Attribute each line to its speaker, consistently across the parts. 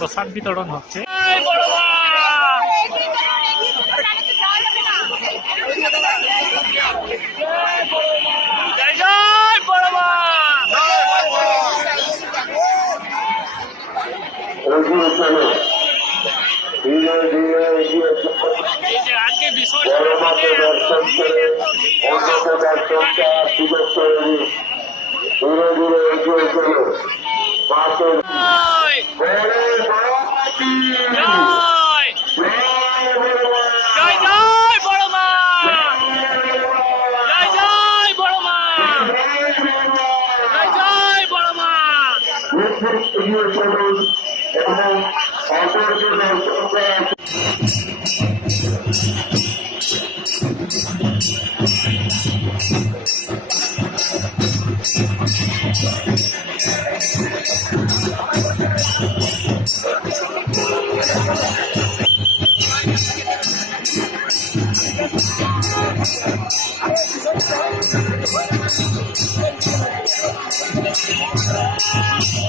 Speaker 1: প্রসাদ বিতরণ হচ্ছে
Speaker 2: এগিয়ে চলো ধীরে ধীরে এগিয়ে চলো
Speaker 1: এই যে আজকে
Speaker 2: করে দিন ধীরে ধীরে এগিয়ে চলো
Speaker 3: দেখা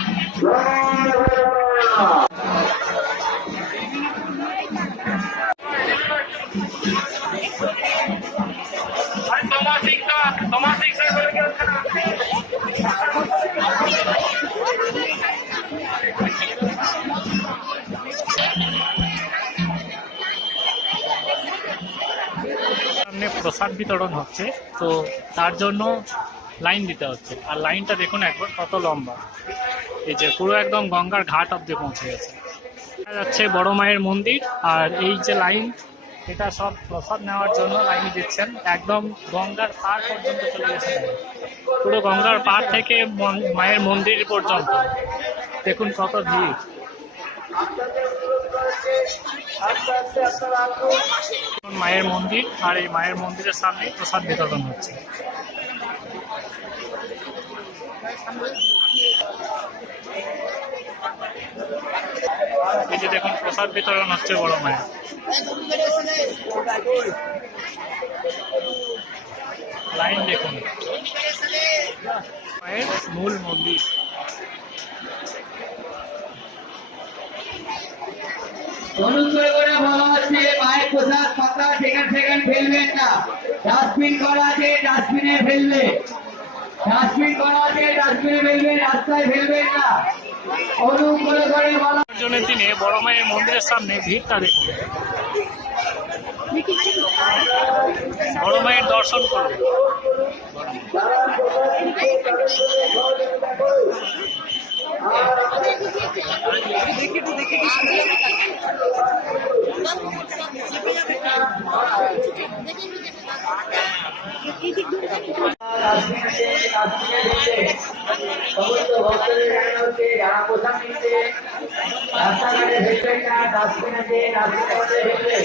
Speaker 1: সামনে প্রসাদ বিতরণ হচ্ছে, তো তার জন্য লাইন দিতে হচ্ছে। আর লাইনটা দেখুন একবার, কত লম্বা। এই যে পুরো একদম গঙ্গার ঘাট অব্দি পৌঁছে গেছে। দেখা যাচ্ছে বড় মায়ের মন্দির, আর এই যে লাইন, এটা সব প্রসাদ নেওয়ার জন্য লাইন দিচ্ছেন। একদম গঙ্গার পার পর্যন্ত চলে গেছে পুরো গঙ্গার পার থেকে মায়ের মন্দির পর্যন্ত। দেখুন কত ভিড়। মায়ের মন্দির আর এই মায়ের মন্দিরের সামনে প্রসাদ বিতরণ হচ্ছে এই দেখুন প্রসাদ বিতরণ হচ্ছে বড় মায়ের লাইন দেখুন মায়ের মূল মন্দির
Speaker 4: অনুগ্রহ করে বলা হচ্ছে মায়ের প্রসাদ পাতা সেখান সেখান ফেলবেন না। ডাস্টবিন করা আছে, ডাস্টবিনে ফেলবে ডাস্টবিন করা আছে, ডাস্টবিনে ফেলবেন রাস্তায় ফেলবেন না। অনুগ্রহ করে বলা
Speaker 1: বিসর্জনের দিনে বড় মায়ের মন্দিরের সামনে ভিড়টা দেখুন বড় মায়ের দর্শন
Speaker 4: সমস্ত ভক্তদের জানানো হচ্ছে যারা প্রসাদ নিচ্ছে রাস্তাঘাটে ফেলবেন না ডাস্টবিন আছে ডাস্টবিনে ফেলবে